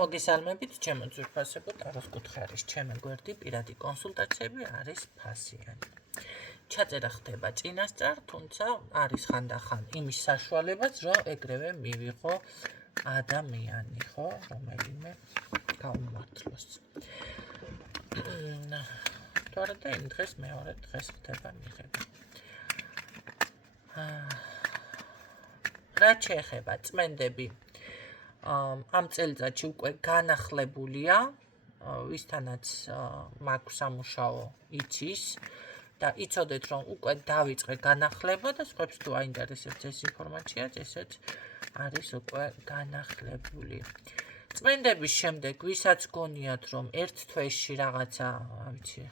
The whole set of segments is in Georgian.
მოგესალმებით, ჩემო ძვირფასებო ტაროს კუთხეარის ჩემი გვერდი პირადი კონსულტაციები არის ფასიანი. ჩაწერა ხდება წინასწარ, თუმცა არის ხანდახან იმის საშუალებაც, რომ ეგრევე მივიღო ადამიანი, ხო, რომელიმე გაუმართლოს. თორე და იმ დღეს მეორე დღეს ხდება მიღება. რაც შეეხება წმენდები, ამ წელიწადში უკვე განახლებულია, ვისთანაც მაქვს სამუშაო იცის და იცოდეთ, რომ უკვე დავიწყე განახლება და სხვებს თუ აინტერესებს ეს ინფორმაცია, ესეც არის უკვე განახლებული. წმენდების შემდეგ, ვისაც გონიათ, რომ ერთ თვეში რაღაცა, ვიცი,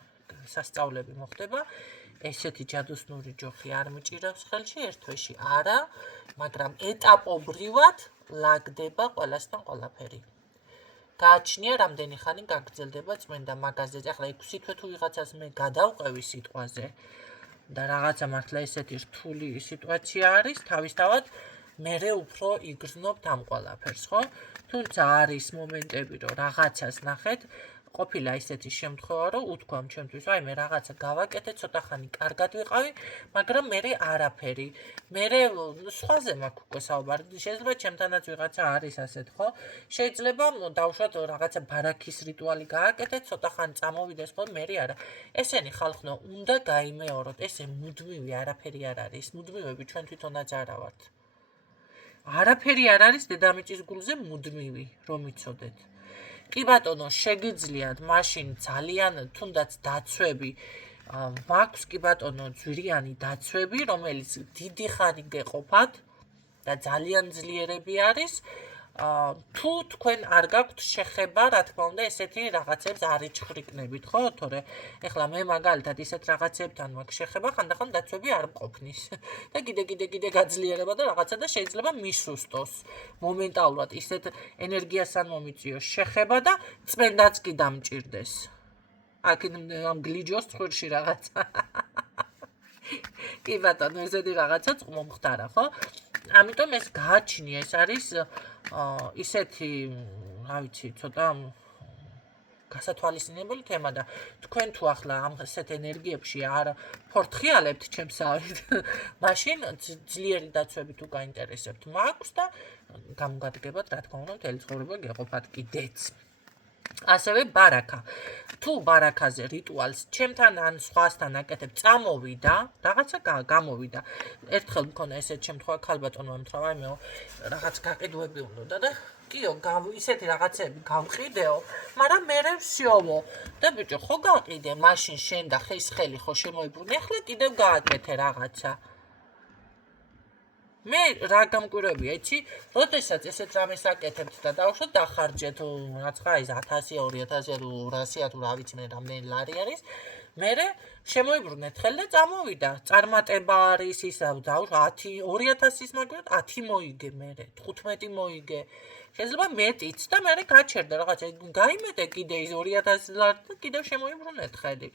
სასწავლები მოხდება, ესეთი ჯადოსნური ჯოხი არ მიჭირავს ხელში, ერთ თვეში არა, მაგრამ ეტაპობრივად ლაგდება ყველასთან ყველაფერი. გააჩნია რამდენი ხანი გაგრძელდება წმენდა მაგაზე. ახლა 6 თვე თუ ვიღაცას მე გადავყევი სიტყვაზე და რაღაცა მართლა ესეთი რთული სიტუაცია არის, თავისთავად მერე უფრო იგრძნობთ ამ ყველაფერს, ხო? თუმცა არის მომენტები, რომ რაღაცას ნახეთ, ყოფილა ისეთი შემთხვევა, რომ უთქვამ ჩემთვის, აი მე რაღაცა გავაკეთე, ცოტა ხანი კარგად ვიყავი, მაგრამ მერე არაფერი. მერე სხვაზე მაქვს უკვე საუბარი. შეიძლება ჩემთანაც ვიღაცა არის ასეთ, ხო? შეიძლება დავუშვათ რაღაცა ბარაქის რიტუალი გააკეთეთ, ცოტა ხანი წამოვიდეს, ხო, მერე არა. ესენი ხალხო უნდა გაიმეოროთ, ესე მუდმივი არაფერი არ არის. მუდმივები ჩვენ თვითონაც არა ვართ. არაფერი არ არის დედამიწის გულზე მუდმივი, რომ იცოდეთ. კი ბატონო, შეგიძლიათ მაშინ ძალიან თუნდაც დაცვები, მაქვს კი ბატონო ძვირიანი დაცვები, რომელიც დიდი ხანი გეყოფათ და ძალიან ძლიერები არის. თუ თქვენ არ გაქვთ შეხება, რა თქმა უნდა, ესეთი რაღაცებს არ იჩხრიკნებით, ხო? თორე ეხლა მე მაგალითად ისეთ რაღაცებთან მაქვს შეხება, ხანდახან დაცვები არ მყოფნის. და კიდე გაძლიერება და რაღაცა და შეიძლება მისუსტოს. მომენტალურად ისეთ ენერგიას არ მომიწიოს შეხება და წმენდაც კი დამჭირდეს. აქ ამ გლიჯოს ცხვრში რაღაცა. კი ბატონო, ესეთი რაღაცაც მომხდარა, ხო? ამიტომ ეს გააჩნია, ეს არის ისეთი, რა ვიცი, ცოტა გასათვალისწინებელი თემა და თქვენ თუ ახლა ამ ასეთ ენერგიებში არ ფორთხიალებთ ჩემსავით, მაშინ ძლიერი დაცვები თუ გაინტერესებთ მაქვს და გამგადგებათ, რა თქმა უნდა, მთელი ცხოვრება გეყოფათ კიდეც. ასევე ბარაკა. თუ ბარაკაზე რიტუალს ჩემთან ან სხვასთან აკეთებ, წამოვიდა, რაღაცა გამოვიდა. ერთხელ მქონა ესეთ შემთხვევა, ქალბატონმა ემთხრა, მე რაღაც გაყიდვები უნდა და კიო, ისეთი რაღაცები გავყიდეო, მაგრამ მერე ვსიოვო. და ბიჭო, ხო გაყიდე, მაშინ შენ და ხის ხელი ხო შემოიბრუნე, ახლა კიდევ გააკეთე რაღაცა. მე რა გამკვირვებია, იცი, როდესაც ესეთ რამეს აკეთებთ და დავუშვათ დახარჯეთ, რაცხა ის 1000, 2000, 800 თუ რა ვიცი მე რამდენი ლარი არის, მერე შემოიბრუნეთ ხელი და წამოვიდა. წარმატება არის ისა, დავუშვათ 2000-ის მაგრამ 10 მოიგე მერე, 15 მოიგე. შეიძლება მეტიც და მერე გაჩერდა რაღაცა, გაიმეტე კიდე ის 2000 ლარი და კიდევ შემოიბრუნეთ ხელი.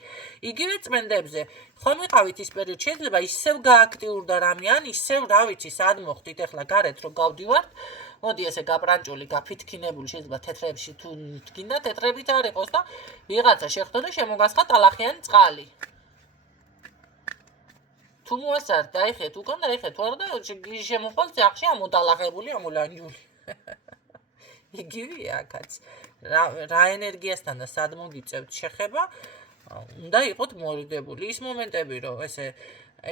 იგივე წმენდებზე, ხომ იყავით ის პერიოდი, შეიძლება ისევ გააქტიურდა რამე, ან ისევ რა ვიცი, სად მოხდით, ახლა გარეთ რო გავდივართ, მოდი ესე გაპრანჭული, გაფითქინებული, შეიძლება თეთრებში თუ თქინდა, თეთრებით არ იყოს და ვიღაცა შეხვდა და შემოგასხა ტალახიანი წყალი. თუ მოასწართ, დაიხეთ უკან და იხეთ, ვარ და შემოხვალ ძახში ამოდალახებული, ამოლანჯული. იგივეა აქაც. რა ენერგიასთან და სად მოგიწევთ შეხება, უნდა იყოთ მორიდებული. ის მომენტები, რომ ესე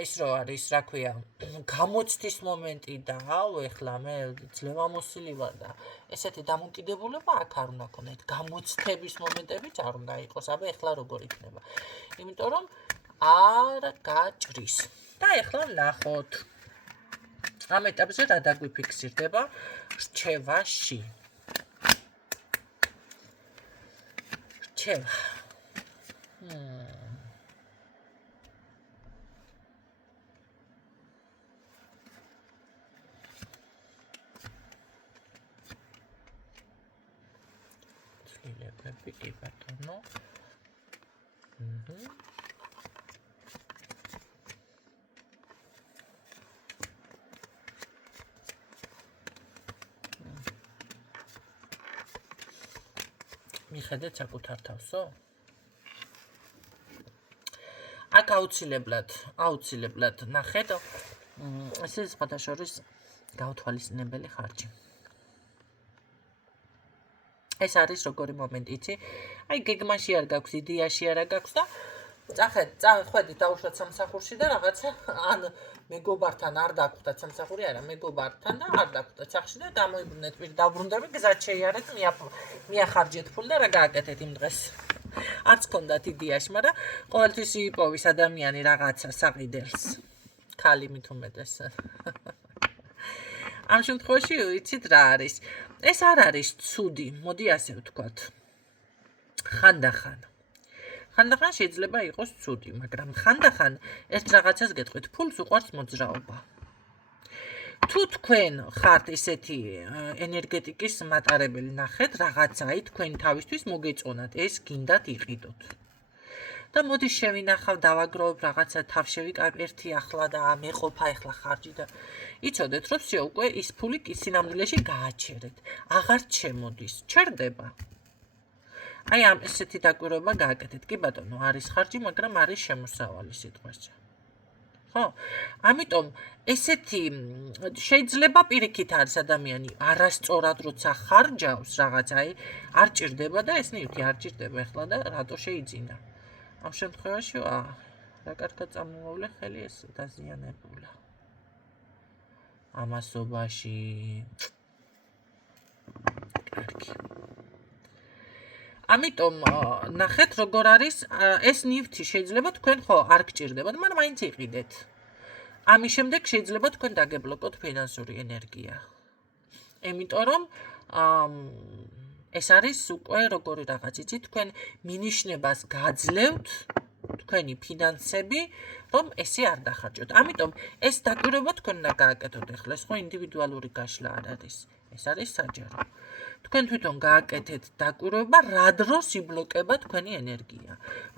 ის რო არის, რა ქვია, გამოცდის მომენტი და ეხლა მე ძლევამოსილი ვარ და ესეთი დამოკიდებულება აქ არ უნდა ქონდეთ. გამოცდების მომენტებიც არ უნდა იყოს. აბა ეხლა როგორ იქნება? იმიტომ რომ არ გაჭრის. და ეხლა ნახოთ. ამ ეტაპზე რა დაგვიფიქსირდება რჩევაში. რჩევა. ცვლილებები, კი ბატონო. მიხედეთ საკუთარ თავსო? აქ აუცილებლად ნახეთ, ესე სხვადასხვა გაუთვალისწინებელი ხარჯი. ეს არის როგორი მომენტი, იცი? აი გეგმაში არ გაქვს, იდეაში არ გაქვს და წახედით დაუშვათ სამსახურში და რაღაცა ან მეგობართან არ დაგხვდათ სამსახური არა, მეგობართან და არ დაგხვდათ სახში და გამოიბრუნეთ პირ დაბრუნდები, გზად შეიარეთ, მიახარჯეთ ფული და რა გააკეთეთ იმ დღეს. არც გქონდათ იდეაში, მაგრამ ყოველთვის იპოვის ადამიანი რაღაცა საყიდელს. ქალი მით უმეტეს. ამ შემთხვევაში იცით რა არის? ეს არ არის ცუდი, მოდი ასე ვთქვათ. ხანდახან შეიძლება იყოს ცუდი, მაგრამ ხანდახან ერთ რაღაცას გეტყვით, ფულს უყვარს მოძრაობა. თუ თქვენ ხართ ესეთი ენერგეტიკის მატარებელი, ნახეთ, რაღაცაი თქვენ თავისთვის მოგეწონათ, ეს გინდათ იყიდოთ. და მოდი შევინახავ, დავაგროვებ რაღაცა თავშევიკავ ერთი ახლა და მეყოფა ახლა ხარჯი და იცოდეთ, რომ всё უკვე ის ფული სინამდვილეში გააჩერეთ. აღარ ჩემოდის, ჩერდება. აი ამ ესეთი დაკვირვება გააკეთეთ. კი ბატონო, არის ხარჯი, მაგრამ არის შემოსავალი სიტყვაზე. ხო? ამიტომ ესეთი შეიძლება პირიქით არის ადამიანი არასწორად როცა ხარჯავს რაღაცა, აი არ ჭირდება და ეს ნივთი არ ჭირდება ახლა და რატო შეიძინა. ამ შემთხვევაში რა კარგად წამოვავლე ხელი ეს დაზიანებულა. ამასობაში კარგი. ამიტომ ნახეთ როგორ არის ეს ნივთი შეიძლება თქვენ ხო არ გჭირდებათ, მაგრამ მაინც იყიდეთ. ამის შემდეგ შეიძლება თქვენ დაგებლოკოთ ფინანსური ენერგია. იმიტომ რომ ეს არის უკვე როგორი რაღაც იცით, თქვენ მინიშნებას გაძლევთ თქვენი ფინანსები, რომ ესე არ დახარჯოთ. ამიტომ ეს დაკვირვება თქვენ უნდა გააკეთოთ ახლა, ეს ხო ინდივიდუალური გაშლა არ არის. ეს არის საჯარო. თქვენ თვითონ გააკეთეთ დაკვირვება, რა დროს იბლოკება თქვენი ენერგია.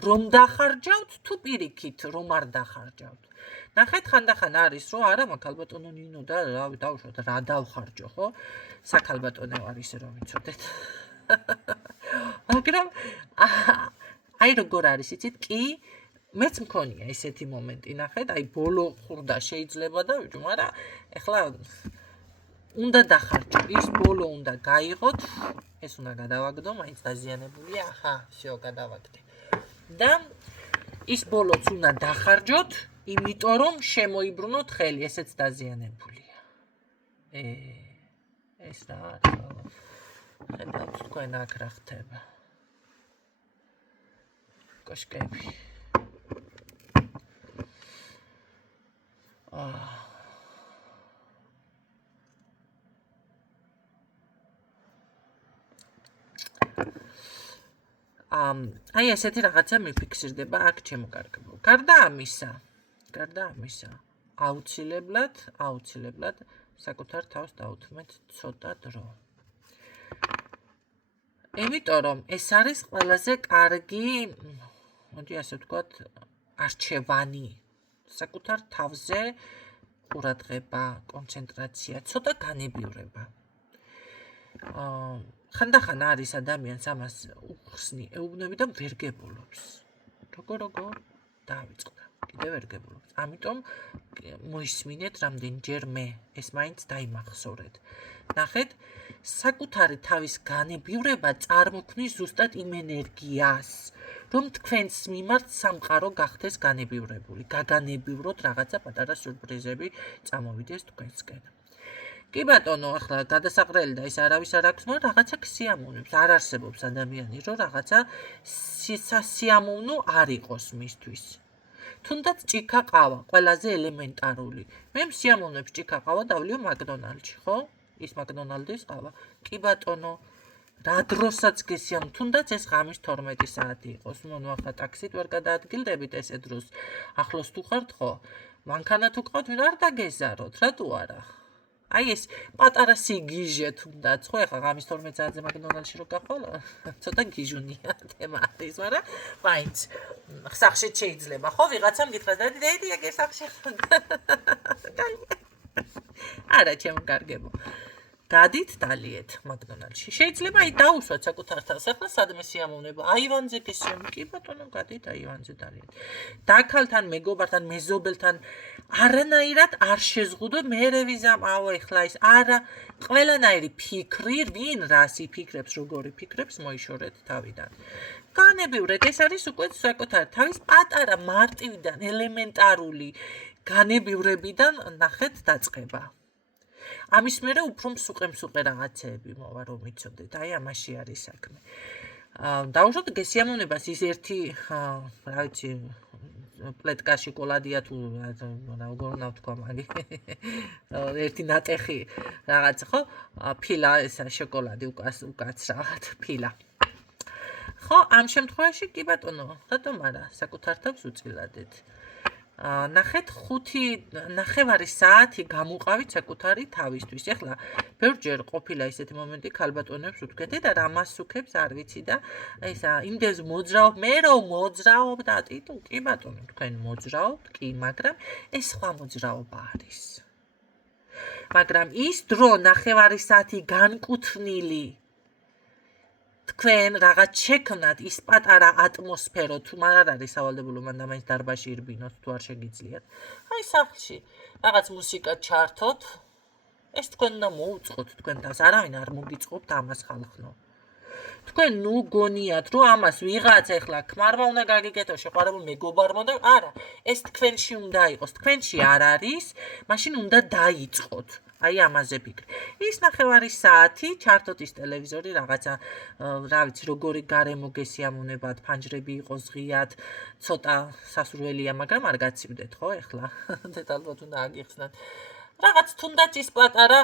რომ დახარჯავთ თუ პირიქით, რომ არ დახარჯავთ. ნახეთ, ხანდახან არის, რომ არა, მაგალბატონო ნინო და რავი, დავუშვათ, რა დავხარჯო, ხო? საქალბატონო არ ისე რომ ვიცოდეთ. მაგრამ აი როგორ არის, იცით, კი მეც მქონია ესეთი მომენტი, ნახეთ, აი ბოლო ხურდა შეიძლება და ვიჯო, მაგრამ ეხლა უნდა დახარჯო, ის ბოლო უნდა გაიღოთ, ეს უნდა გადავაგდო, მაინც დაზიანებულია, ახლა всё გადავაგდე. და ის ბოლოც უნდა დახარჯოთ, იმიტომ რომ შემოიბრუნოთ ხელი, ესეც დაზიანებულია. ეს რა არის? ხედავთ თქვენ აქ რა ხდება. კოშკები. აი ესეთი რაღაცა მიფიქსირდება აქ ჩემო კარგებო. გარდა ამისა, აუცილებლად საკუთარ თავს დაუთმეთ ცოტა დრო. იმიტომ რომ ეს არის ყველაზე კარგი, მოდი ასე ვთქვათ, არჩევანი. საკუთარ თავზე ყურადღება, კონცენტრაცია, ცოტა განებივრება. ხანდახან არის ადამიანს ამას უხსნი, ეუბნები და ვერ გებულობს. როგორ დავიწყდა, კიდევ ვერ გებულობს. ამიტომ მოისმინეთ რამდენჯერ მე, ეს მაინც დაიმახსოვრეთ. ნახეთ, საკუთარი თავის განებივრება წარმოქმნის ზუსტად იმ ენერგიას, რომ თქვენს მიმართ სამყარო გახდეს განებივრებული, გაგანებივროთ რაღაცა პატარა სიურპრიზები წამოვიდეს თქვენსკენ. კი ბატონო, ახლა გადასაყრელი და ის არავის არ აქვს, მაგრამ რაღაცა სიამოვნებს, არ არსებობს ადამიანი, რომ რაღაცა სიამოვნო არ იყოს მისთვის. თუნდაც ჭიქა ყავა, ყველაზე ელემენტარული. მე სიამოვნებს ჭიქა ყავა დავლიო მაკდონალდში, ხო? ის მაკდონალდის ყავა. კი ბატონო, რა დროსაც გესიამ, თუნდაც ეს ღამის 12 საათი იყოს. ნუ ახლა ტაქსით ვერ გადაადგილდებით ესე დროს. ახლოს თუ ხართ, ხო? მანქანა თუ ყავთ, ვინ არ დაგეზაროთ, რატო არა? აი ეს პატარა სიგიჟე თუნდაც, ხო, ახლა ღამის 12 საათზე მაკდონალდში რო გახვალ, ცოტა გიჟუნია თემა არის, მაგრამ მაინც სახში შეიძლება, ხო, ვიღაცამ გითხრა და დედი აგერ სახში. არა, ჩემო კარგებო. გადით დალიეთ მაკდონალდში. შეიძლება აი დაუსვათ საკუთარ თავს. ახლა სადმე სიამოვნება? აივანზე გესიამოვნებთ. კი ბატონო, გადით აივანზე დალიეთ. დაქალთან, მეგობართან, მეზობელთან არანაირად არ შეზღუდოთ. მერე ვიზამავ ახლა ის არა ყველანაირი ფიქრი, ვინ რას იფიქრებს, როგორი ფიქრებს მოიშორეთ თავიდან. განებივრეთ, ეს არის უკვე საკუთარ თავის პატარა მარტივიდან, ელემენტარული განებივრებიდან ნახეთ დაწყება. ამის მერე უფრო მსუყე რაღაცეები მოვა რომ იცოდეთ. აი ამაში არის საქმე. დაუშვათ გესიამოვნებას ის ერთი, რა ვიცი, პლეტკა შოკოლადია თუ როგორ უნდა ვთქვა მაგი. ერთი ნატეხი რაღაც ხო? ფილა ესა შოკოლადი უკაცრავად ფილა. ხო, ამ შემთხვევაში კი ბატონო, რატომ არა, საკუთარ თავს უწილადეთ. ნახეთ 5.5 საათი გამუყავით საკუთარი თავისთვის. ეხლა ბევრჯერ ყოფილა ისეთი მომენტი ქალბატონებს უთქვეთ და რამას უქებს არ ვიცი და ესა იმდენს მოძრაობ, მე რომ მოძრაობ და ტიტუ კი ბატონო თქვენ მოძრაობთ, კი, მაგრამ ეს სხვა მოძრაობა არის. მაგრამ ის დრო 9.5 საათი განკუთვნილი თქვენ რაღაც შექმნათ ის პატარა ატმოსფერო თუ არ არის სავალდებულო მანდა მაინც დარბაზში ირბინოთ თუ არ შეგიძლიათ. აი სახლში რაღაც მუსიკა ჩართოთ. ეს თქვენ უნდა მოუწყოთ თქვენ თავს. არავინ არ მოგიწყობთ ამას ხალხნო. თქვენ ნუ გონიათ რომ ამას ვიღაც ეხლა ქმარმა უნდა გაგიკეთო, შეყვარებულ მეგობარმა და არა, ეს თქვენში უნდა იყოს. თქვენში არ არის, მაშინ უნდა დაიწყოთ. აი ამაზე ფიქრი. ის 9.5 საათი ჩართოთ ის ტელევიზორი რაღაცა, რა ვიცი, როგორი გარემო გესიამოვნებათ, ფანჯრები იყოს ღიად, ცოტა სასურველია, მაგრამ არ გაცივდეთ, ხო, ეხლა? დეტალურად უნდა აგიხსნათ. რაღაც თუნდაც ის პატარა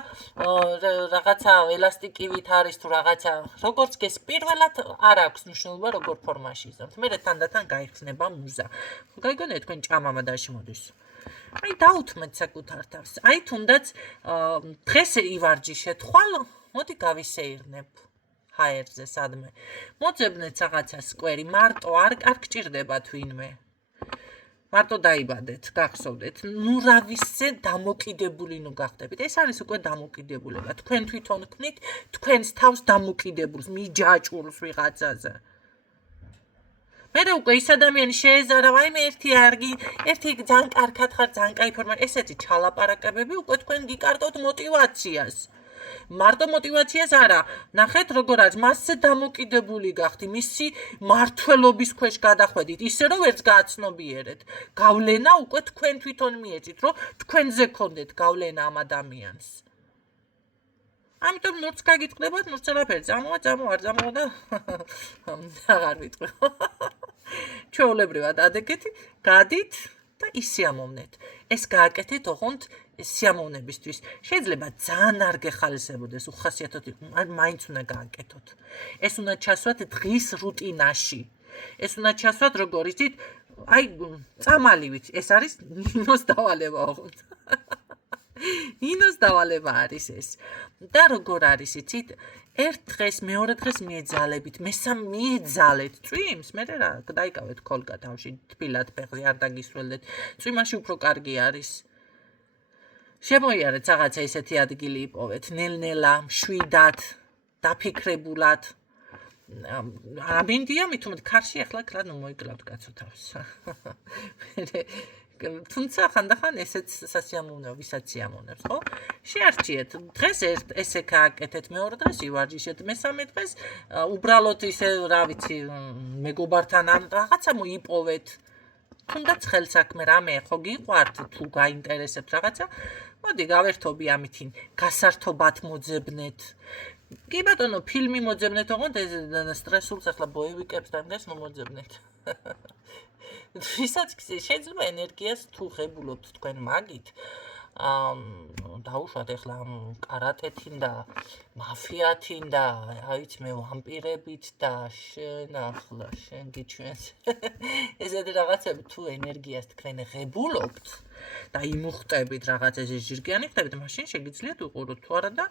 რაღაცა ელასტიკივით არის თუ რაღაცა, როგორც გეს პირველად არ აქვს მნიშვნელობა როგორ ფორმაში იზამთ. მე თანდათან გაიხსნება მუზა. გაიგონეთ თქვენ ჭამამა დაშმოდის. აი დაუთმეთ საკუთარ თავს. აი თუნდაც დღეს ივარჯიშეთ, ხვალ მოდი გავისეირნებ ჰაერზე სადმე. მოძებნეთ რაღაცა სკვერი, მარტო არ გჭირდებათ ვინმე. მარტო დაიბადეთ, გახსოვდეთ. ნუ რა ვიცე დამოკიდებული ნუ გახდებით. ეს არის უკვე დამოკიდებულება. თქვენ თვითონ ქნით თქვენს თავს დამოკიდებულს, მიჯაჭულს ვიღაცაზე. მერე უკვე ის ადამიანი შეეზარა, აი მე ერთი ძალიან კარგად ხარ, ძალიან კაი ფორმა, ესეთი ჩალაპარაკებები უკვე თქვენ გიკარგავთ მოტივაციას. მარტო მოტივაციას არა, ნახეთ როგორ არის, მასზე დამოკიდებული გახდი, მისი მართლობის ქვეშ გადახვედით, ისე რომ ვერც გააცნობიერეთ. გავლენა უკვე თქვენ თვითონ მიეწით, რომ თქვენზე გქონდეთ გავლენა ამ ადამიანს. ამიტომ ნურც გაგიტყდებათ, ნურც არაფერი, წამოვა და აღარ ვიტყვი. ჩვეულებრივად ადეგეთი, გადით და ისიამოვნეთ. ეს გააკეთეთ ოღონდ სიამოვნებისთვის. შეიძლება ძალიან არ გეხალისებოდეს, უხასიათოდ მაინც უნდა გააკეთოთ. ეს უნდა ჩასვათ დღის რუტინაში. ეს უნდა ჩასვათ როგორ იცით, აი წამალივით, ეს არის ნინოს დავალება ოღონდ. ნინოს დავალება არის ეს. და როგორ არის იცით, ერთ დღეს, მეორე დღეს მიეძალებით, მესამე მიეძალეთ წვიმს, მე რა დაიკავეთ ქოლგა თავში, თბილად ფეხზე არ დაგისველდეთ. წვიმაში უფრო კარგი არის. შემოიარეთ რაღაცა ესეთი ადგილი იპოვეთ, ნელ-ნელა, მშვიდად, დაფიქრებულად. ამინდია მithumet ქარში ახლა კრა ნუ მოიკლავთ კაცო თავს. თუმცა ხანდახან ესეც სასიამოვნოა, ვისაც სიამოვნებს, ხო? შეარჩიეთ. დღეს ესე გააკეთეთ, მეორე დღეს ივარჯიშეთ, მესამე დღეს უბრალოდ ისე, რა ვიცი, მეგობართან ან რაღაცა მოიპოვეთ. თუნდაც ხელსაქმე რამე ხო გიყვართ თუ გაინტერესებთ რაღაცა, მოდი გავერთობი ამითინ, გასართობად მოძებნეთ. კი ბატონო, ფილმი მოძებნეთ, ოღონდ ეს სტრესულს ახლა ბოევიკებს და იმას მომოძებნეთ. ვისაც შეიძლება ენერგიას თუ ღებულობთ თქვენ მაგით, დაუშვათ ახლა კარატეთին და მაფიათინ და აიც მე ვამპირებით და შენ გიჩვენს. ესეთი რაღაცები თუ ენერგიას თქვენ ღებულობთ და იმუხტებით რაღაც ეს ჟირგიანი ხდებით, მაშინ შეგიძლიათ უყუროთ თუ არა და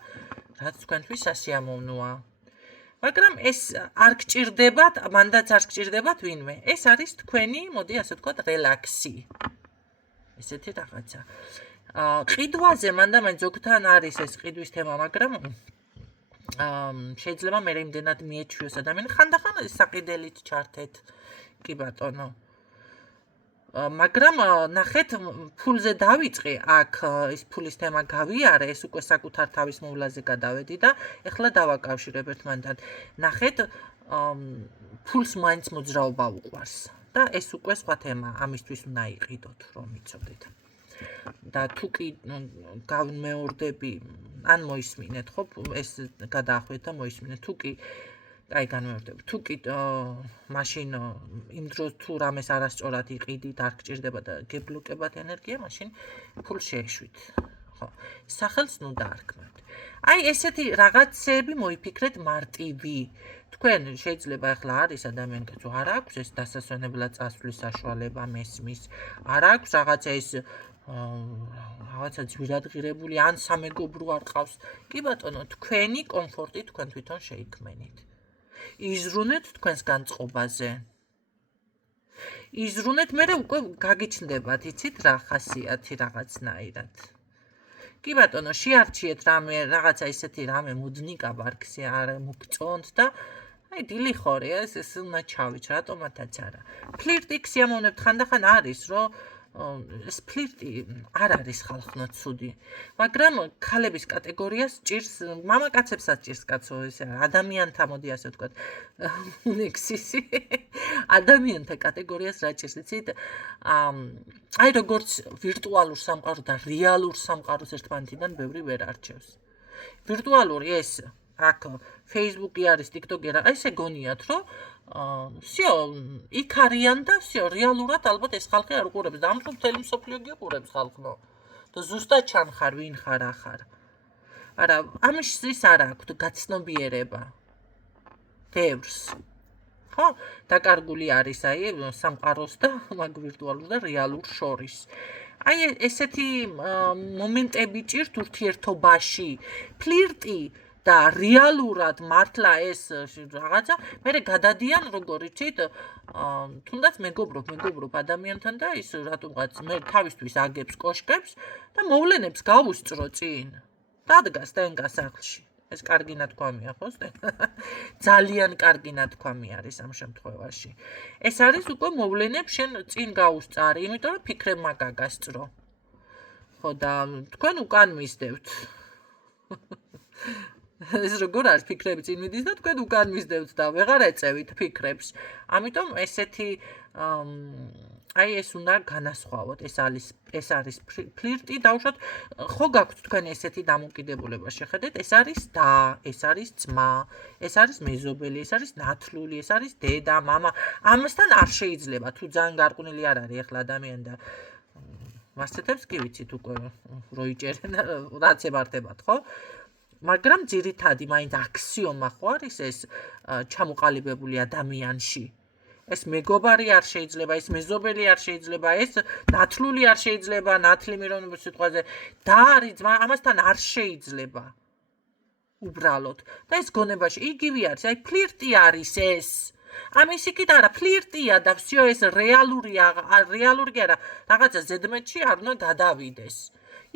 რაც თქვენთვის სასიამოვნოა. მაგრამ ეს არ გჭირდებათ, მანდაც არ გჭირდებათ ვინმე. ეს არის თქვენი, მოდი ასე ვთქვათ, რელაქსი. ესეთი რაღაცა. ყიდვაზე მანდამაინც ზოგთან არის ეს ყიდვის თემა, მაგრამ შეიძლება მე იმდენად მიეჩვიოს ადამიანი, ხანდახან საყიდელით ჩართეთ. კი ბატონო. მაგრამ ნახეთ, ფულზე დავიწყე, აქ ის ფულის თემა გავიარე, ეს უკვე საკუთარ თავის მოვლაზე გადავედი და ეხლა დავაკავშირებ ერთმანეთთან. ნახეთ, ფულს მაინც მოძრაობა უყვარს და ეს უკვე სხვა თემა, ამისთვის უნდა იყიდოთ, რომ იცოდეთ. და თუ კი განმეორდები, ან მოისმინეთ, ხო, ეს გადაახვიდეთ და მოისმინეთ. თუ კი აი განმეორდები. თუ კი მაშინ იმ დროს თუ რამეს არასწორად იყიდით, არ გჭირდება და გებლოკებათ ენერგია, მაშინ ფულს შეეშვით. ხო. სახელს ნუ დაარქმევთ. აი ესეთი რაღაცები მოიფიქრეთ მარტივი. თქვენ შეიძლება ახლა არის ადამიანი, კაცო, არ აქვს ეს დასასვენებლად წასვლის საშუალება მესმის. არ აქვს რაღაცა ეს რაღაცა ძვირადღირებული ან სამეგობრო არ ყავს. კი ბატონო, თქვენი კომფორტი თქვენ თვითონ შეიქმენით. იზრუნეთ თქვენს განწყობაზე. იზრუნეთ, მერე უკვე გაგიჩნდებათ, იცით რა ხასიათი რაღაცნაირად. კი ბატონო, შეარჩიეთ რამე რაღაცა ისეთი რამე მუდნიკა ბარგზე არ მოგწონთ და აი დილი ხორია, ეს უნდა ჩავიჩ, რატომათაც არა. ფლირტი სიამოვნებთ ხანდახან არის, რომ ეს ფლირტი არ არის ხალხნო ცუდი, მაგრამ ქალების კატეგორიას ჭირს, მამაკაცებსაც ჭირს კაცო, ეს ადამიანთა, მოდი ასე ვთქვათ, ნექსისი, ადამიანთა კატეგორიას რა ჭირს, იცით? აი როგორც ვირტუალურ სამყაროს და რეალურ სამყაროს ერთმანეთიდან ბევრი ვერ არჩევს. ვირტუალური ეს აქ Facebook-ი არის, TikTok-ი რა, ესე გონიათ, რომ всё, იქ არიან და всё, რეალურად ალბათ ეს ხალხი არ უყურებს და ამიტომ მთელი მსოფლიო გიყურებს ხალხო. და ზუსტად ჩანხარ, ვინ ხარ, ახარ. არა, ამის ის არ აქვს გაცნობიერება. ბევრს. ხო? დაკარგული არის აი სამყაროს და მაგ ვირტუალურ და რეალურ შორის. აი ესეთი მომენტები ჭირთ ურთიერთობაში. ფლირტი და რეალურად მართლა ეს რაღაცა, მერე გადადიან როგორ იცით, თუნდაც მეგობრობ ადამიანთან და ის რატომღაც მე თავისთვის აგებს კოშკებს და მოვლენებს გავუსწრო წინ. დადგა სტენკა სახლში. ეს კარგი ნათქვამია, ხო, სტენკა? ძალიან კარგი ნათქვამი არის ამ შემთხვევაში. ეს არის უკვე მოვლენებს შენ წინ გაუსწარი, იმიტომ რომ ფიქრებმა გაგასწრო. ხო და თქვენ უკან მისდევთ. ეს როგორ არის ფიქრები წინ მიდის და თქვენ უკან მისდევთ და ვეღარ ეწევით ფიქრებს. ამიტომ ესეთი აი ეს უნდა განასხვავოთ, ეს არის ფლირტი, დავუშვათ, ხო გაქვთ თქვენ ესეთი დამოკიდებულება, შეხედეთ, ეს არის და, ეს არის ძმა, ეს არის მეზობელი, ეს არის ნათლული, ეს არის დედა, მამა. ამასთან არ შეიძლება, თუ ძალიან გარყვნილი არ არის ახლა ადამიანი და მასწეთებს კი ვიცით უკვე რო იჭერენ, რაც ებართებათ, ხო? მაგრამ ძირითადი მაინც აქსიომა ხო არის ეს ჩამოყალიბებული ადამიანში. ეს მეგობარი არ შეიძლება, ეს მეზობელი არ შეიძლება, ეს ნათლული არ შეიძლება, ნათლი მირონების სიტყვაზე და არის ძმა, ამასთან არ შეიძლება. უბრალოდ. და ეს გონებაში იგივე არის, აი ფლირტი არის ეს. ამის იქით არა, ფლირტია და всё ეს რეალურია, რეალური კი არა, რაღაცა ზედმეტში არ უნდა გადავიდეს.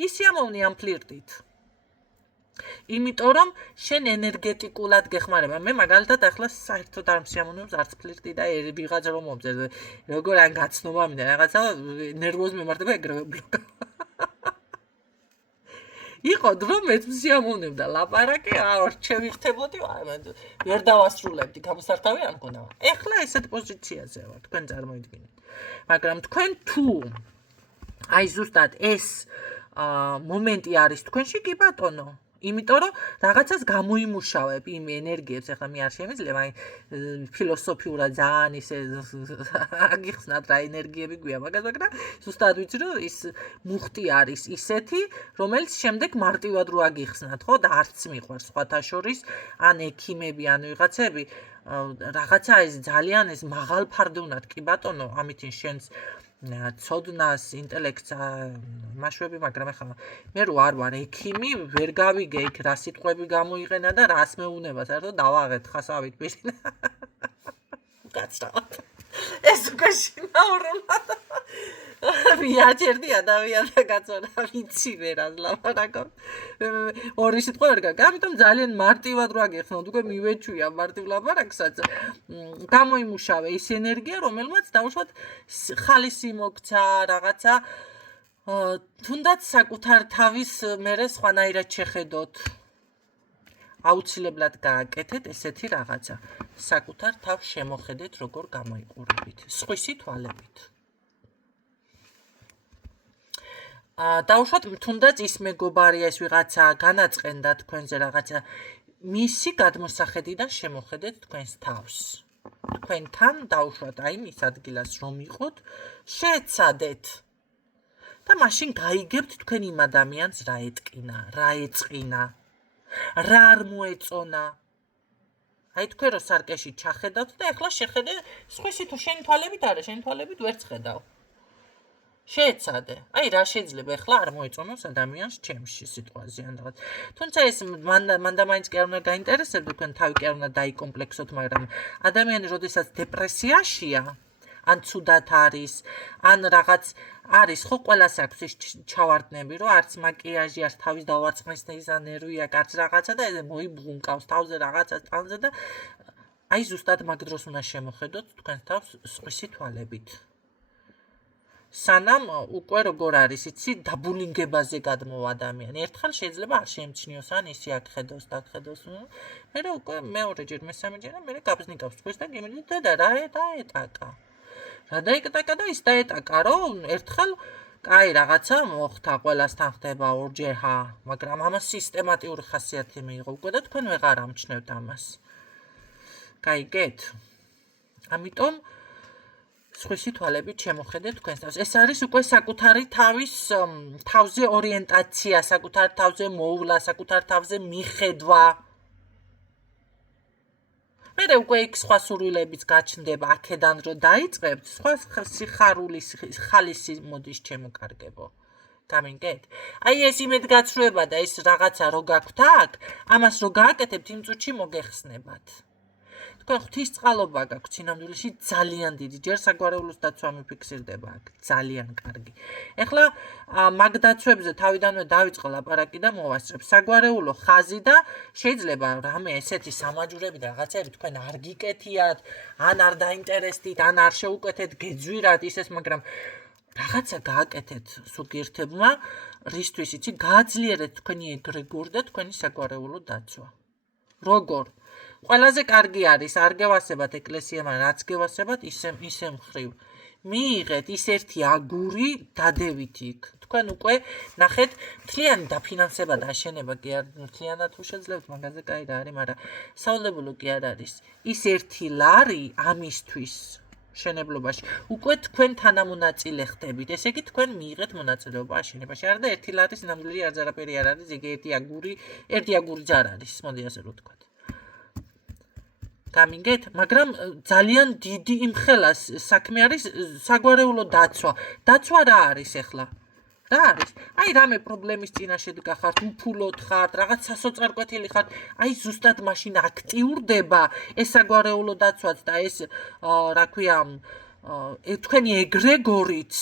ისიამოვნე ამ ფლირტით. იმიტომ რომ შენ ენერგეტიკულად გეხმარება. მე მაგალითად ახლა საერთოდ არ მსიამოვნებს არც ფლირტი და ვიღაც რომ მომწერ. როგორ ან გაცნობა მინდა რაღაცა ნერვოზ მემართება ეგრევე ბლოკა. იყო დრო მეც მსიამოვნებდა ლაპარაკი, არ შევიხთებოდი, ვერ დავასრულებდი, გამოსართავი არ მქონდა. ეხლა ესეთ პოზიციაზე ვარ, თქვენ წარმოიდგინეთ. მაგრამ თქვენ თუ აი ზუსტად ეს მომენტი არის თქვენში, კი ბატონო. იმიტომ რომ რაღაცას გამოიმუშავებ იმ ენერგიებს, ახლა მე არ შემიძლია, აი ფილოსოფიურად ძალიან ისე აგიხსნათ რა ენერგიები გვია მაგას, მაგრამ ზუსტად ვიცი რომ ის მუხტი არის ისეთი, რომელიც შემდეგ მარტივად რო აგიხსნათ, ხო და არც მიყვარს სხვათა შორის, ან ექიმები, ან ვიღაცები, რაღაცა ეს ძალიან ეს მაღალფარდუნად, კი ბატონო, ამითინ შენს ცოდნას, ინტელექტს მაშვები, მაგრამ ახლა მე რო არ ვარ ექიმი, ვერ გავიგე იქ რა სიტყვები გამოიყენა და რას მეუნება, საერთოდ დავაღეთ ხასავით პირინა. გაცრავად. ეს უკვე შინაურულად. მიაჩერდი ადამიანთა კაცონა ვიცი ვერას ლაპარაკობ. ორი სიტყვა ვერ გაქვს. ამიტომ ძალიან მარტივად რა გეხსნათ, უკვე მივეჩვია მარტივ ლაპარაკსაც. გამოიმუშავე ის ენერგია, რომელმაც დაუშვათ ხალისი მოგცა, რაღაცა თუნდაც საკუთარ თავის მერე სხვანაირად შეხედოთ. აუცილებლად გააკეთეთ ესეთი რაღაცა. საკუთარ თავს შემოხედეთ, როგორ გამოიყურებით, სხვისი თვალებით. დაუშვათ თუნდაც ის მეგობარია, ეს ვიღაცა განაწყენდა თქვენზე რაღაცა, მისი გადმოსახედიდან შემოხედეთ თქვენს თავს. თქვენთან დაუშვათ აი მის ადგილას რომ იყოთ, შეეცადეთ. და მაშინ გაიგებთ თქვენ იმ ადამიანს რა ეტკინა, რა ეწყინა, რა არ მოეწონა. აი თქვენ რო სარკეში ჩახედავთ და ეხლა შეხედე სხვისი თუ შენი თვალებით არა, შენი თვალებით ვერც ხედავ. შეეცადე. აი რა შეიძლება ეხლა არ მოეწონოს ადამიანს ჩემში სიტყვაზე ან რაღაც. თუმცა ეს მანდა მაინც კი არ უნდა გაინტერესებდეთ, თქვენ თავი კი არ უნდა დაიკომპლექსოთ, მაგრამ ადამიანი როდესაც დეპრესიაშია, ან ცუდად არის, ან რაღაც არის, ხო ყველას აქვს ის ჩავარდნები, რომ არც მაკიაჟი, არც თავის დავარცხნისა ნერვი აქვს, არც რაღაცა და მოიბღუნკავს თავზე რაღაცა ტანზე და აი ზუსტად მაგ დროს უნდა შემოხედოთ თქვენ თავს სხვისი თვალებით. სანამ უკვე როგორ არის, იცი, დაბულინგებაზე გადმოვა ადამიანი. ერთხელ შეიძლება არ შეემჩნიოს, ან ისი აქ ხედავს, და ხედავს. მერე უკვე მეორეჯერ, მესამეჯერ, მერე გაბზნიკავს თქვენს და გიმედით და რა დაეტაკა. რა დაეტაკა და ის დაეტაკა, რომ ერთხელ კაი რაღაცა მოხდა, ყველასთან ხდება ორჯერა, მაგრამ ამას სისტემატიური ხასიათი მიიღო უკვე და თქვენ ვეღარ ამჩნევთ ამას. გაიგეთ? ამიტომ სხვისი თვალებით შემოხედეთ თქვენს თავს. ეს არის უკვე საკუთარი თავის თავზე ორიენტაცია, საკუთარ თავზე მოვლა, საკუთარ თავზე მიხედვა. მერე უკვე იქ სხვა სურვილებიც გაჩნდება, აქედან რო დაიწყებთ, სხვა სიხარულის ხალისი მოდის ჩემოკარგებო. გამიგეთ? აი ეს იმედგაცრუება და ეს რაღაცა რო გაქვთ აქ, ამას რო გააკეთებთ, იმ წუთში მოგეხსნებათ. თქვენ ღვთისწყალობა გაქვთ სინამდვილეში ძალიან დიდი, ჯერ საგვარეულოს დაცვა მიფიქსირდება აქ, ძალიან კარგი. ეხლა მაგ დაცვებზე თავიდანვე დავიწყე ლაპარაკი და მოვასწრებ. საგვარეულო ხაზი და შეიძლება რამე ესეთი სამაჯურები და რაღაცები თქვენ არ გიკეთიათ, ან არ დაინტერესდით, ან არ შეუკეთეთ, გეძვირათ ისეს, მაგრამ რაღაცა გააკეთეთ სუბიექტებმა, რისთვის იცი, გააძლიერეთ თქვენი ეგრეგორი და თქვენი საგვარეულო დაცვა. როგორ? ყველაზე კარგი არის, არ გევასებათ ეკლესიამ, რაც გევასებათ ისე მხრივ. მიიღეთ ის ერთი აგური, დადევით იქ. თქვენ უკვე ნახეთ, მთლიანი დაფინანსება და აშენება კი არ მთლიანად უშეძლებთ, მაგაზე კაი რა არის, მაგრამ საულებულო კი არ არის. ის ერთი ლარი ამისთვის შენებლობაში უკვე თქვენ თანამონაწილე ხდებით. ესე იგი თქვენ მიიღეთ მონაწილეობა აშენებაში. არა და ერთი ლარი სინამდვილეში არც არაფერი არ არის, იგი ერთი აგური ძარ არის, მოდი ასე რომ ვთქვათ. გამიგეთ, მაგრამ ძალიან დიდი იმხელა საქმე არის საგვარეულო დაცვა. დაცვა რა არის ახლა? რა არის? აი რამე პრობლემის წინაშე გახართ, უფულოდ ხართ, რაღაც სასოწარკვეთილი ხართ, აი ზუსტად მაშინ აქტიურდება ეს საგვარეულო დაცვაც და ეს რა ქვია, თქვენი ეგრეგორიც,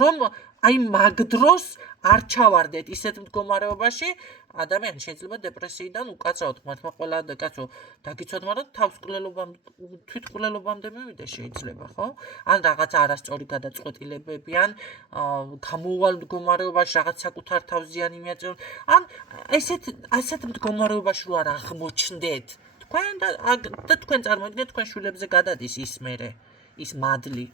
რომ აი მაგ დროს არ ჩავარდეთ ისეთ მდგომარეობაში, ადამიანი შეიძლება დეპრესიიდან უკაცრავად, მაგრამ ყველა კაცო დაგიცვათ, მაგრამ თვითმკვლელობამდე მივიდა შეიძლება, ხო? ან რაღაც არასწორი გადაწყვეტილებები, ან გამოუვალ მდგომარეობაში რაღაც საკუთარ თავს ზიანი მიაწევთ, ან ასეთ მდგომარეობაში რო არ აღმოჩნდეთ, თქვენ და თქვენ წარმოიდგინეთ, თქვენ შვილებზე გადადის ის მერე, ის მადლი.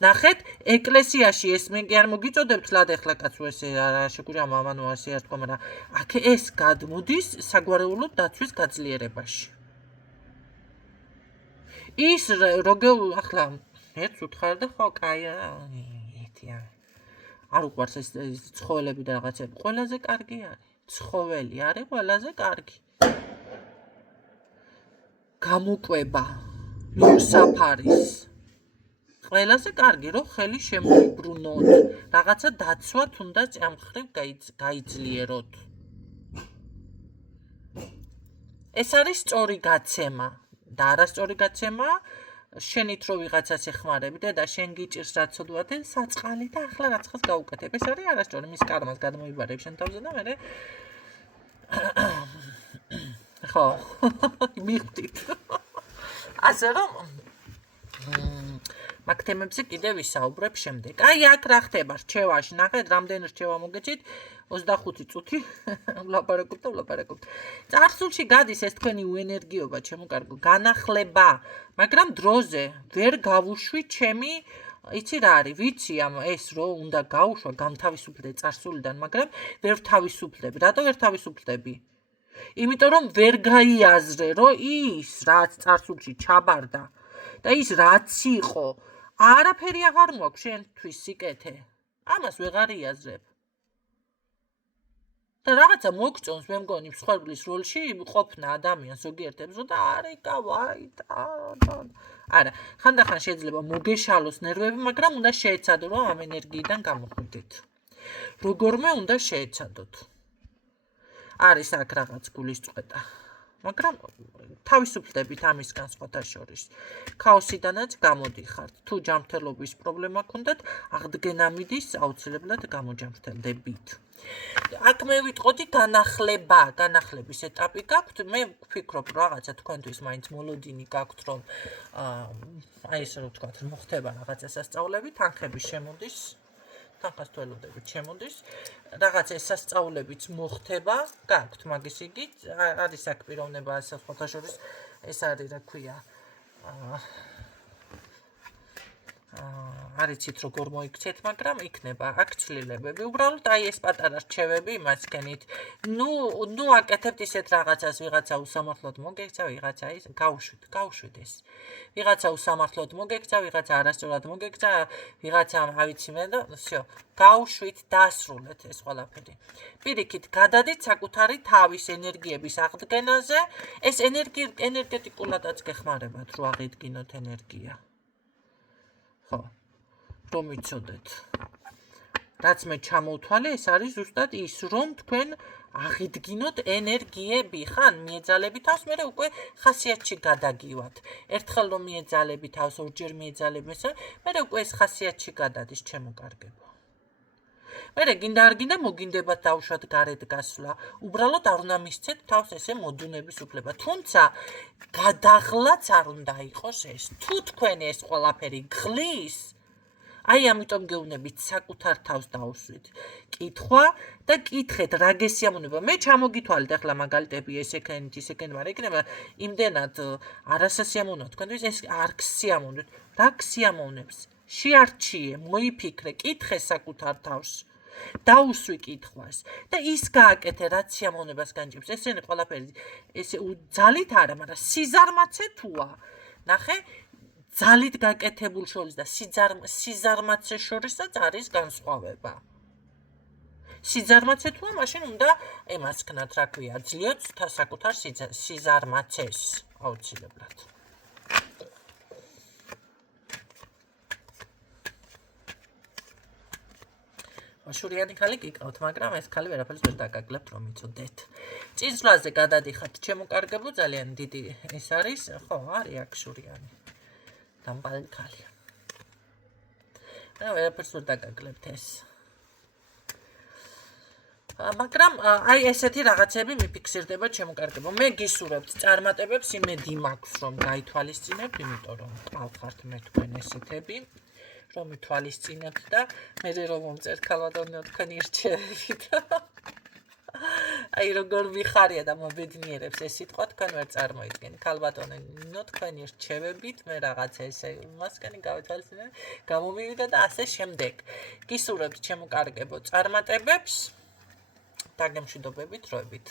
ნახეთ, ეკლესიაში ეს მე კი არ მოგიწოდებთ, ლად ეხლა კაცო ესე არა შეგვიძლია მამანო ასე არ თქვა, მაგრამ აქ ეს გადმოდის საგვარეულო დაცვის გაძლიერებაში. ის როგორ ახლა ერთ უთხარ და ხო კაი ეთია. არ უყვარს ეს ცხოველები და რაღაცები. ყველაზე კარგი არის. ცხოველი არის ყველაზე კარგი. გამოკვება მიუსაფარის. ყველაზე კარგი, რომ ხელი შემოიბრუნოთ, რაღაცა დაცვა თუნდაც ამ ხრივ გაიძლიეროთ. ეს არის სწორი გაცემა და არასწორი გაცემა, შენით რო ვიღაცას ეხმარებდე და შენ გიჭირს რაც ოდვადე საწყალი და ახლა რაცხას გაუკეთებ. ეს არის არასწორი, მის კარმას გადმოიბარებ შენ თავზე და მე ხო მიხდით. ასე რომ მაგ თემებზე კიდევ ვისაუბრებ შემდეგ. აი აქ რა ხდება რჩევაში, ნახეთ რამდენი რჩევა მოგეჭით 25 წუთი ვლაპარაკობ. წარსულში გადის ეს თქვენი უენერგიობა, ჩემო კარგო, განახლება, მაგრამ დროზე ვერ გავუშვი ჩემი იცი რა არის, ვიცი ამ ეს რო უნდა გაუშვა, გამთავისუფლდე წარსულიდან, მაგრამ ვერ თავისუფლდები. რატო ვერ თავისუფლდები? იმიტომ რომ ვერ გაიაზრე, რომ ის რაც წარსულში ჩაბარდა და ის რაც იყო, არაფერი აღარ მოაქვს შენთვის სიკეთე. ამას ვეღარ იაზრებ. და რაღაცა მოგწონს, მე მგონი მსხვერპლის როლში ყოფნა ადამიანს ზოგიერთებს, რომ და არიკა ვაი და არა, ხანდახან შეიძლება მოგეშალოს ნერვები, მაგრამ უნდა შეეცადო, რომ ამ ენერგიიდან გამოხვიდეთ. როგორმე უნდა შეეცადოთ. არის აქ რაღაც გულისწყეთა. მაგრამ თავისუფლდებით ამისგან სხვათა შორის. ქაოსიდანაც გამოდიხართ. თუ ჯანმრთელობის პრობლემა გქონდათ, აღდგენა მიდის, აუცილებლად გამოჯანმრთელდებით. აქ მე ვიტყოდი განახლების ეტაპი გაქვთ. მე ვფიქრობ, რაღაცა თქვენთვის მაინც მოლოდინი გაქვთ, რომ აი ესე რომ ვთქვათ, მოხდება რაღაცა სასწაულები, თანხები შემოდის. თანხას თველოდებით შემოდის, რაღაც ეს სასწაულებიც მოხდება, გაქვთ მაგის იგი, არის აქ პიროვნება სხვათა შორის, ეს არის რა ქვია, არიცით როგორ მოიქცეთ, მაგრამ იქნება აქ ცვლილებები. უბრალოდ აი ეს პატარა რჩევები იმასკენით. ნუ აკეთებთ ისეთ რაღაცას, ვიღაცა უსამართლოდ მოგექცა, ვიღაცა ის გავუშვით ეს. ვიღაცა უსამართლოდ მოგექცა, ვიღაცა არასწორად მოგექცა, ვიღაცა ავიცი მე და всё. გავუშვით, დასრულეთ ეს ყველაფერი. პირიქით, გადადით საკუთარი თავის ენერგიების აღდგენაზე, ეს ენერგეტიკულადაც გეხმარებათ, რო აღიდგინოთ ენერგია. ხო, რომ იცოდეთ. რაც მე ჩამოვთვალე, ეს არის ზუსტად ის, რომ თქვენ აღიდგინოთ ენერგიები, ხან მიეძალები თავს, მე უკვე ხასიათში გადაგივათ. ერთხელ რომ მიეძალები თავს, ორჯერ მიეძალები, მე უკვე ეს ხასიათში გადადის, ჩემო კარგებო. მე გინდა არ გინდა მოგინდებათ დაუშვათ გარეთ გასვლა. უბრალოდ არ უნდა მისცეთ თავს ესე მოდუნების უფლება. თუმცა გადაღლაც არ უნდა იყოს ეს. თუ თქვენ ეს ყველაფერი გხლის, აი ამიტომ გეუბნებით საკუთარ თავს დაუსვით. კითხვა და კითხეთ რა გესიამონება. მე ჩამოგითვალეთ ახლა მაგალითები ესეკენით, მაგრამ იქნება იმდენად არასასიამოვნო თქვენთვის ეს არ გსიამოვნებთ. რა გსიამოვნებს? შეარჩიე, მოიფიქრე, კითხე საკუთარ თავს. დაუსვი კითხვას და ის გააკეთე რაც სიამოვნებას განჭირს. ესენი ყველაფერი ესე ძალით არა, მაგრამ სიზარმაცე თუა. ნახე, ძალით გაკეთებულ შორის და სიზარმაცე შორისაც არის განსხვავება. სიზარმაცე თუა, მაშინ უნდა ემას ქნათ, რა ქვია, ძლიოთ საკუთარ სიზარმაცეს აუცილებლად. შურიანი ხალი გიყავთ, მაგრამ ეს ხალი ვერაფერს ვერ დაგაგლებთ, რომ იცოდეთ. წინსვლაზე გადადიხართ, ჩემო კარგებო, ძალიან დიდი ეს არის, ხო, არის აქ შურიანი. დამბალი ხალია. ვერაფერს ვერ დაგაგლებთ ეს. მაგრამ აი ესეთი რაღაცები მიფიქსირდება, ჩემო კარგებო. მე გისურვებთ წარმატებებს, იმედი მაქვს, რომ გაითვალისწინებთ, იმიტომ რომ ყავხართ მე თქვენ ესეთები. რომ ითვალისწინებთ და მე რომ მომწერთ ქალბატონო თქვენი რჩევებით. აი როგორ ვიხარია და მობედნიერებს ეს სიტყვა თქვენ ვერ წარმოიდგენთ. ქალბატონო თქვენი რჩევებით მე რაღაცა ესე მასკანი გავითვალისწინებ, გამომივიდა და ასე შემდეგ. გისურვებთ ჩემო კარგებო წარმატებებს. დაგემშვიდობებით როებით.